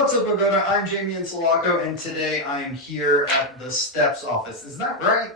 What's up, Bogota? I'm Jamie in Sulaco, and today I'm here at the STEPS office. Is that right?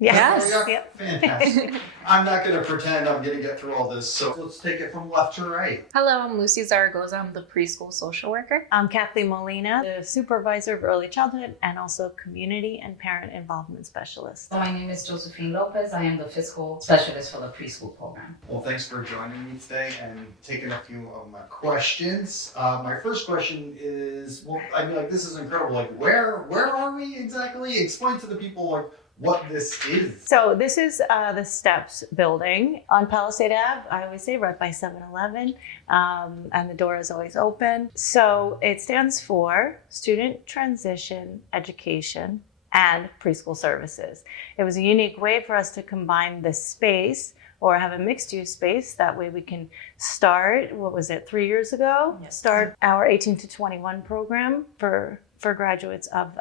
Yes. Yep. Fantastic. I'm not going to pretend I'm going to get through all this, so let's take it from left to right. Hello, I'm Lucy Zaragoza. I'm the preschool social worker. I'm Kathleen Molina, the supervisor of early childhood and also community and parent involvement specialist. My name is Josephine Lopez. I am the fiscal specialist for the preschool program. Well, thanks for joining me today and taking a few of my questions. My first question is, well, I mean, like, this is incredible. Like, where are we exactly? Explain to the people, like, what this is. So this is the STEPS building on Palisade Ave. I always say right by 7-Eleven, and the door is always open. So it stands for Student Transition Education and Preschool Services. It was a unique way for us to combine this space or have a mixed use space. That way we can start, 3 years ago? Yes. Start our 18 to 21 program for graduates of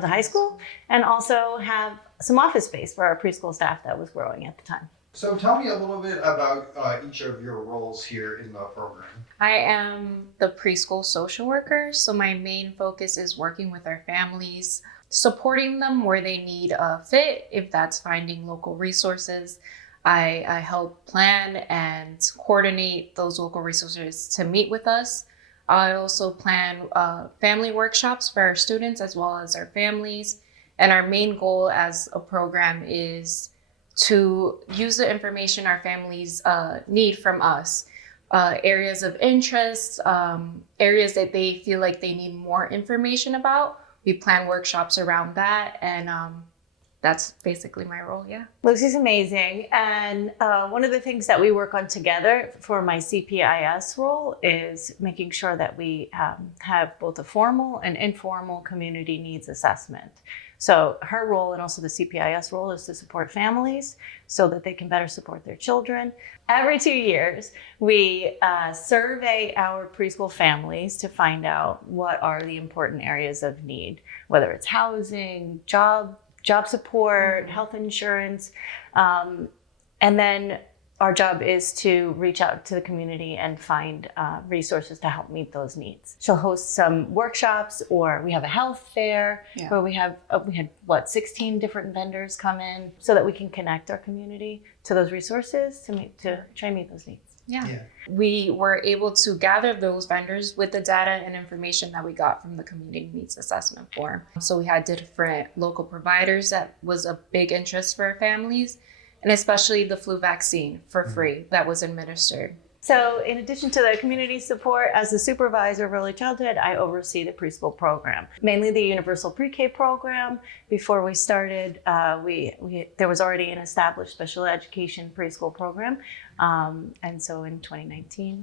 the high school, and also have some office space for our preschool staff that was growing at the time. So tell me a little bit about each of your roles here in the program. I am the preschool social worker, so my main focus is working with our families, supporting them where they need a fit. If that's finding local resources, I help plan and coordinate those local resources to meet with us. I also plan family workshops for our students as well as our families. And our main goal as a program is to use the information our families need from us, areas of interest, areas that they feel like they need more information about. We plan workshops around that, and that's basically my role, yeah. Lucy's amazing. And one of the things that we work on together for my CPIS role is making sure that we have both a formal and informal community needs assessment. So her role and also the CPIS role is to support families so that they can better support their children. Every 2 years, we survey our preschool families to find out what are the important areas of need, whether it's housing, job support, health insurance, and then our job is to reach out to the community and find resources to help meet those needs. She'll host some workshops, or we have a health fair where we had 16 different vendors come in so that we can connect our community to those resources to try and meet those needs. Yeah. We were able to gather those vendors with the data and information that we got from the community needs assessment form. So we had different local providers that was a big interest for our families, and especially the flu vaccine for free that was administered. So in addition to the community support, as the supervisor of early childhood, I oversee the preschool program, mainly the universal pre-K program. Before we started, there was already an established special education preschool program. And so in 2019,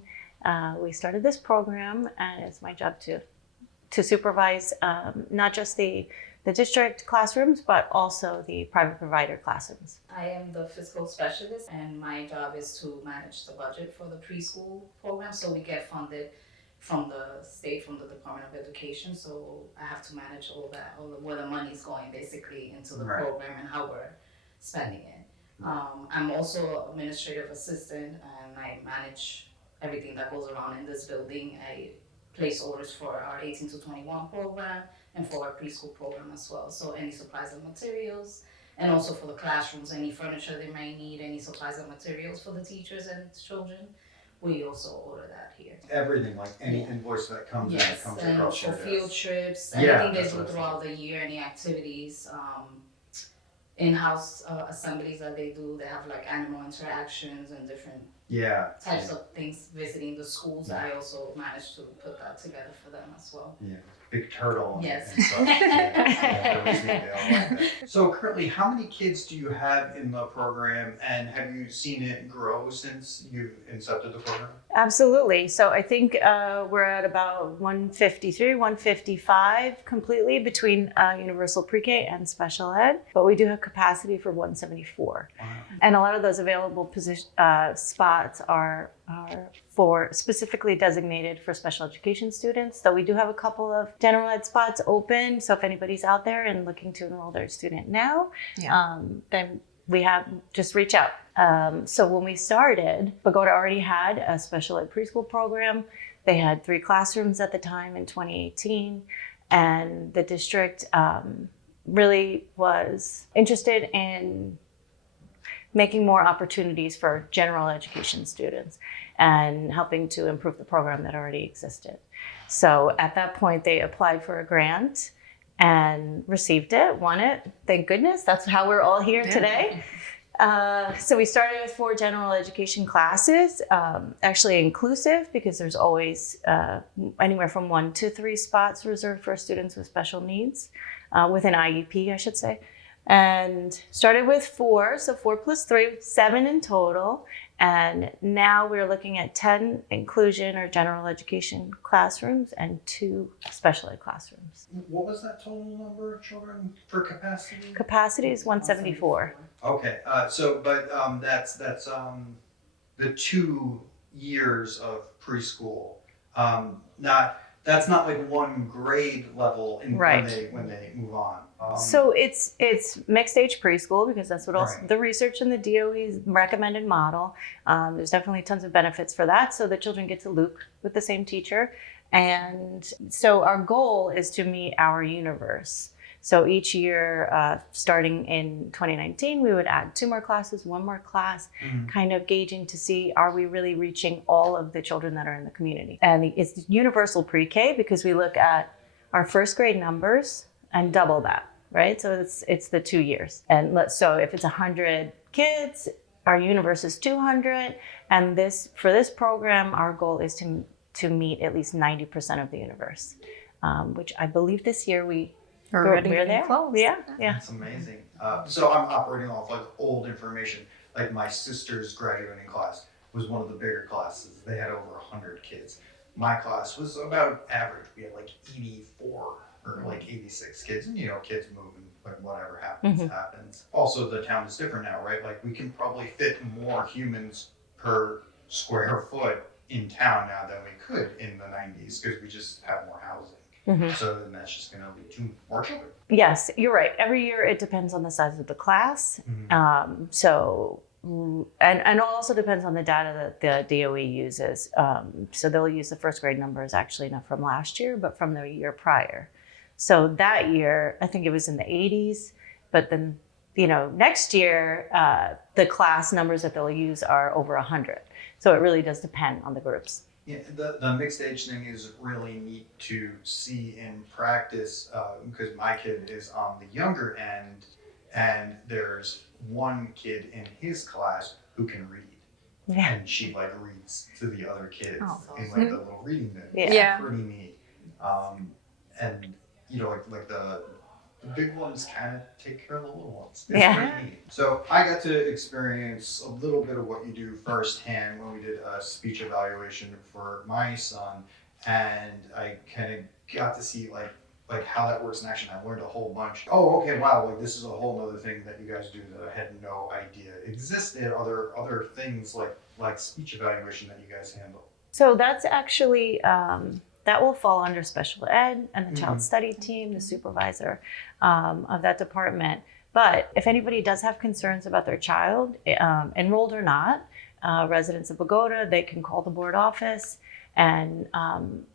we started this program, and it's my job to supervise not just the district classrooms, but also the private provider classrooms. I am the fiscal specialist, and my job is to manage the budget for the preschool program. So we get funded from the state, from the Department of Education. So I have to manage all where the money is going basically into the program and how we're spending it. I'm also administrative assistant, and I manage everything that goes around in this building. I place orders for our 18 to 21 program and for our preschool program as well. So any supplies and materials, and also for the classrooms, any furniture they might need, any supplies and materials for the teachers and children, we also order that here. Everything, like any invoice that comes in, that comes across your for desk. field trips, anything they do throughout the year, any activities, in-house assemblies that they do. They have like animal interactions and different types of things, visiting the schools. I also managed to put that together for them as well. Yeah, big turtle. Yes. And such. They all like that. So currently, how many kids do you have in the program, and have you seen it grow since you incepted the program? Absolutely. So I think we're at about 153, 155 completely between universal pre-K and special ed, but we do have capacity for 174. Wow. And a lot of those available spots are for specifically designated for special education students. So we do have a couple of general ed spots open. So if anybody's out there and looking to enroll their student now, then we have, just reach out. So when we started, Bogota already had a special ed preschool program. They had 3 classrooms at the time in 2018, and the district really was interested in making more opportunities for general education students and helping to improve the program that already existed. So at that point, they applied for a grant and received it, won it. Thank goodness. That's how we're all here today. So we started with 4 general education classes, actually inclusive, because there's always anywhere from 1 to 3 spots reserved for students with special needs, with an IEP, I should say. And started with 4, so 4 plus 3, 7 in total. And now we're looking at 10 inclusion or general education classrooms and 2 special ed classrooms. What was that total number of children for capacity? Capacity is 174. Okay, that's the 2 years of preschool. That's not like one grade level Right. when they move on. So it's mixed age preschool, because that's what also Right. the research in the DOE's recommended model. There's definitely tons of benefits for that. So the children get to loop with the same teacher. And so our goal is to meet our universe. So each year, starting in 2019, we would add 2 more classes, 1 more class, kind of gauging to see, are we really reaching all of the children that are in the community? And it's universal pre-K, because we look at our first grade numbers and double that, right? So it's the 2 years. And so if it's 100 kids, our universe is 200. And for this program, our goal is to meet at least 90% of the universe, which I believe this year we're there. Close. Yeah. That's amazing. So I'm operating off like old information. Like my sister's graduating class was one of the bigger classes. They had over 100 kids. My class was about average. We had like 84 or like 86 kids, and kids move and like whatever happens, happens. Also, the town is different now, right? Like we can probably fit more humans per square foot in town now than we could in the 90s, because we just have more housing. So then that's just going to lead to more children. Yes, you're right. Every year it depends on the size of the class. And it also depends on the data that the DOE uses. So they'll use the first grade numbers, actually not from last year, but from the year prior. So that year, I think it was in the 80s, but then, next year, the class numbers that they'll use are over 100. So it really does depend on the groups. Yeah, the mixed age thing is really neat to see in practice, because my kid is on the younger end, and there's one kid in his class who can read. Yeah. And she like reads to the other kids in like the little reading bit. Yeah. It's pretty neat. And like the big ones kind of take care of the little ones. It's pretty neat. So I got to experience a little bit of what you do firsthand when we did a speech evaluation for my son, and I kind of got to see like how that works in action. I learned a whole bunch. Oh, okay, wow, like this is a whole other thing that you guys do that I had no idea existed. Other things like speech evaluation that you guys handle. So that's actually that will fall under special ed and the child study team, the supervisor of that department. But if anybody does have concerns about their child, enrolled or not, residents of Bogota, they can call the board office and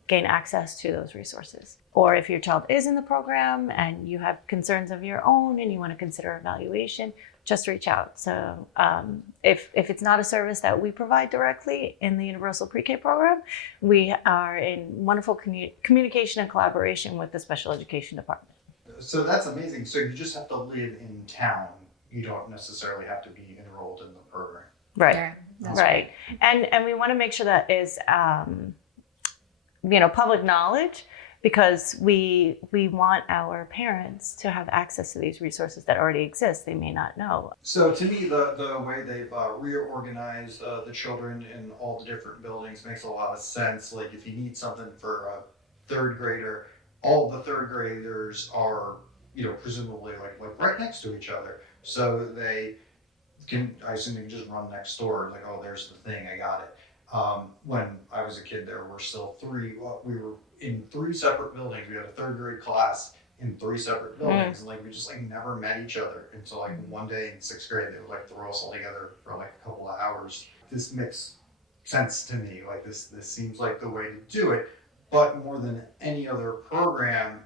gain access to those resources. Or if your child is in the program and you have concerns of your own and you want to consider evaluation, just reach out. So if it's not a service that we provide directly in the Universal Pre-K program, we are in wonderful communication and collaboration with the special education department. So that's amazing. So you just have to live in town. You don't necessarily have to be enrolled in the program. Right. Yeah, that's right. And we want to make sure that is public knowledge, because we want our parents to have access to these resources that already exist. They may not know. So to me, the way they've reorganized the children in all the different buildings makes a lot of sense. Like if you need something for a third grader, all the third graders are, presumably like right next to each other. So they can, I assume they can just run next door. Like, oh, there's the thing, I got it. When I was a kid, there were still we were in 3 separate buildings. We had a third grade class in 3 separate buildings, and we just never met each other until one day in 6th grade they would throw us all together for a couple of hours. This makes sense to me. Like this seems like the way to do it. But more than any other program,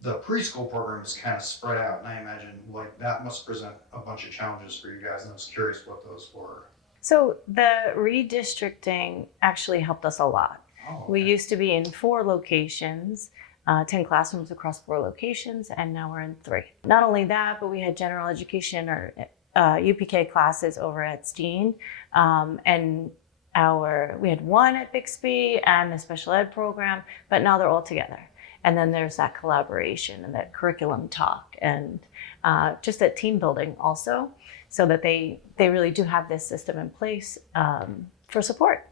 the preschool program is kind of spread out, and I imagine like that must present a bunch of challenges for you guys. And I was curious what those were. So the redistricting actually helped us a lot. Oh, We okay. used to be in 4 locations, 10 classrooms across 4 locations, and now we're in 3. Not only that, but we had general education or UPK classes over at Steen, and we had 1 at Bixby and the special ed program, but now they're all together. And then there's that collaboration and that curriculum talk and just that team building also, so that they really do have this system in place for support.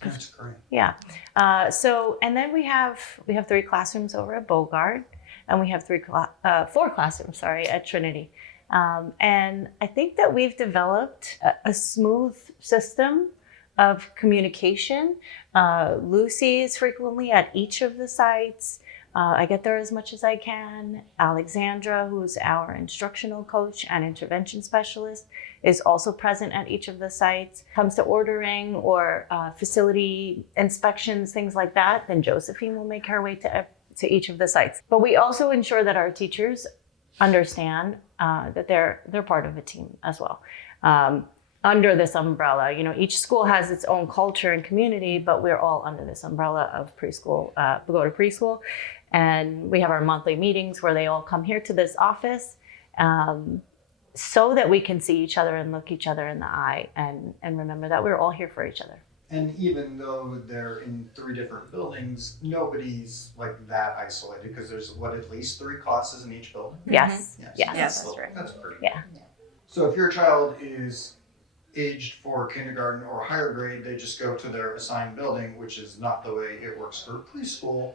That's great. Yeah. And then we have 3 classrooms over at Bogart, and we have 4 classrooms, at Trinity. And I think that we've developed a smooth system of communication. Lucy is frequently at each of the sites. I get there as much as I can. Alexandra, who's our instructional coach and intervention specialist, is also present at each of the sites. Comes to ordering or facility inspections, things like that, then Josephine will make her way to each of the sites. But we also ensure that our teachers understand that they're part of a team as well. Under this umbrella, each school has its own culture and community, but we're all under this umbrella of preschool, Bogota Preschool. And we have our monthly meetings where they all come here to this office so that we can see each other and look each other in the eye and remember that we're all here for each other. And even though they're in 3 different buildings, nobody's like that isolated because there's at least 3 classes in each building? Yes. Yes, That's that's right. That's pretty Yeah. good. So if your child is aged for kindergarten or higher grade, they just go to their assigned building, which is not the way it works for preschool.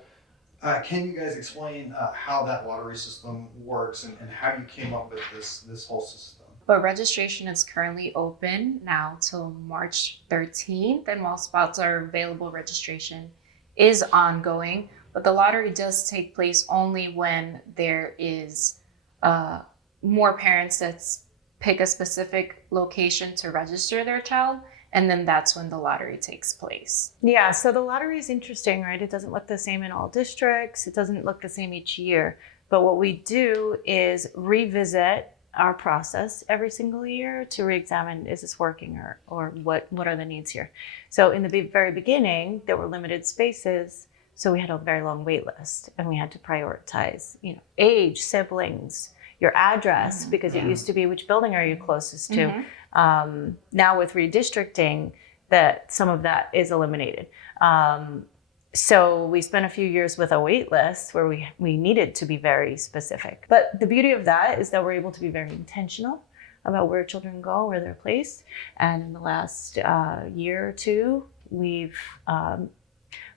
Can you guys explain how that lottery system works and how you came up with this whole system? But registration is currently open now till March 13th, and while spots are available, registration is ongoing. But the lottery does take place only when there is more parents that pick a specific location to register their child, and then that's when the lottery takes place. Yeah, so the lottery is interesting, right? It doesn't look the same in all districts. It doesn't look the same each year. But what we do is revisit our process every single year to re-examine, is this working or what are the needs here? So in the very beginning, there were limited spaces, so we had a very long wait list, and we had to prioritize, age, siblings, your address, because it used to be which building are you closest to. Now with redistricting, that some of that is eliminated. So we spent a few years with a wait list where we needed to be very specific. But the beauty of that is that we're able to be very intentional about where children go, where they're placed. And in the last year or 2, we've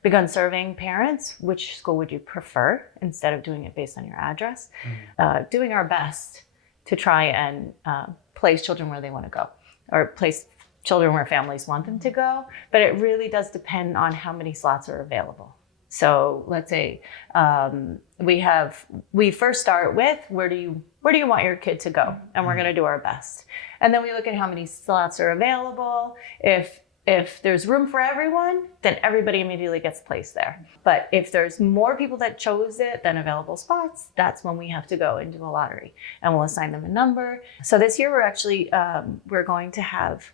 begun surveying parents, which school would you prefer, instead of doing it based on your address. Doing our best to try and place children where they want to go, or place children where families want them to go, but it really does depend on how many slots are available. So let's say we first start with where do you want your kid to go, and we're going to do our best, and then we look at how many slots are available. If there's room for everyone, then everybody immediately gets placed there. But if there's more people that chose it than available spots, that's when we have to go and do a lottery, and we'll assign them a number. So this year we're going to have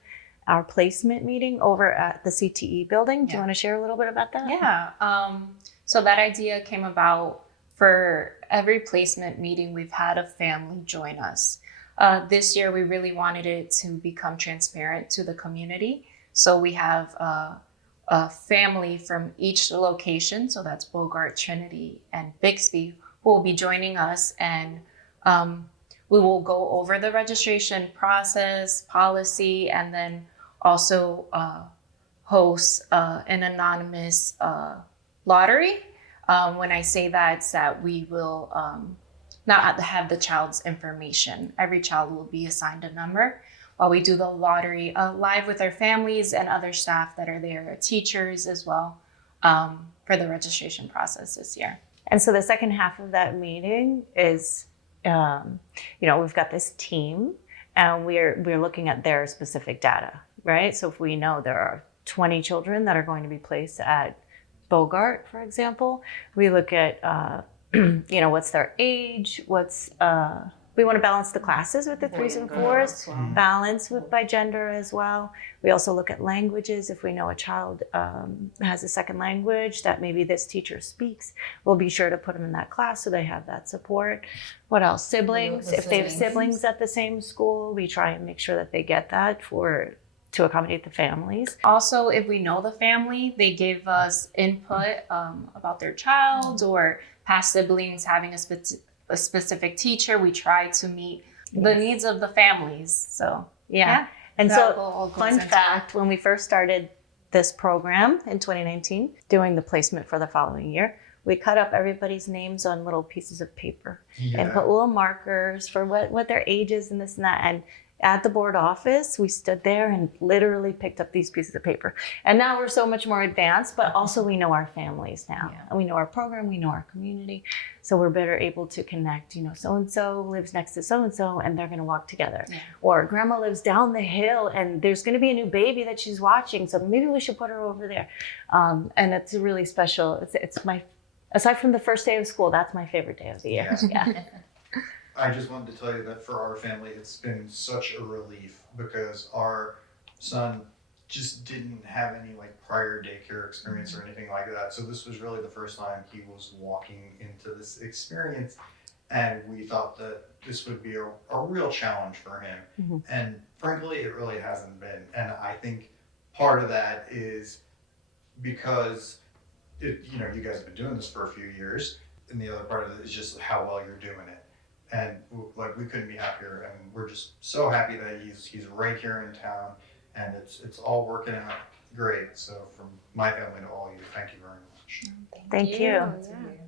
our placement meeting over at the CTE building. Do you want to share a little bit about that? Yeah. So that idea came about for every placement meeting. We've had a family join us. This year, we really wanted it to become transparent to the community. So we have a family from each location. So that's Bogart, Trinity, and Bixby, who will be joining us. And we will go over the registration process, policy, and then also host an anonymous lottery. When I say that, it's that we will not have the child's information. Every child will be assigned a number while we do the lottery live with our families and other staff that are there, teachers as well, for the registration process this year. And so the second half of that meeting is, we've got this team, and we're looking at their specific data, right? So if we know there are 20 children that are going to be placed at Bogart, for example. We look at, what's their age, we want to balance the classes with the 3s and 4s, balance by gender as well. We also look at languages. If we know a child has a second language that maybe this teacher speaks, we'll be sure to put them in that class so they have that support. What else? Siblings. If they have siblings at the same school, we try and make sure that they get that to accommodate the families. Also, if we know the family, they give us input about their child or past siblings having a specific teacher. We try to meet the needs of the families. So, yeah. And so, fun fact, when we first started this program in 2019, doing the placement for the following year, we cut up everybody's names on little pieces of paper and put little markers for what their age is and this and that. And at the board office, we stood there and literally picked up these pieces of paper. And now we're so much more advanced, but also we know our families now. And we know our program, we know our community. So we're better able to connect, so-and-so lives next to so-and-so and they're gonna walk together. Or grandma lives down the hill and there's gonna be a new baby that she's watching, so maybe we should put her over there. And it's really special. It's my, aside from the first day of school, that's my favorite day of the year. I just wanted to tell you that for our family, it's been such a relief because our son just didn't have any prior daycare experience or anything like that. So this was really the first time he was walking into this experience, and we thought that this would be a real challenge for him. And frankly, it really hasn't been. And I think part of that is because you guys have been doing this for a few years, and the other part of it is just how well you're doing it. And we couldn't be happier, and we're just so happy that he's right here in town, and it's all working out great. So from my family to all of you, thank you very much. Thank you.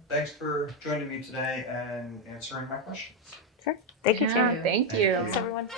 Thanks for joining me today and answering my questions. Sure. Thank you, Jamie. Thank you. Thanks, everyone.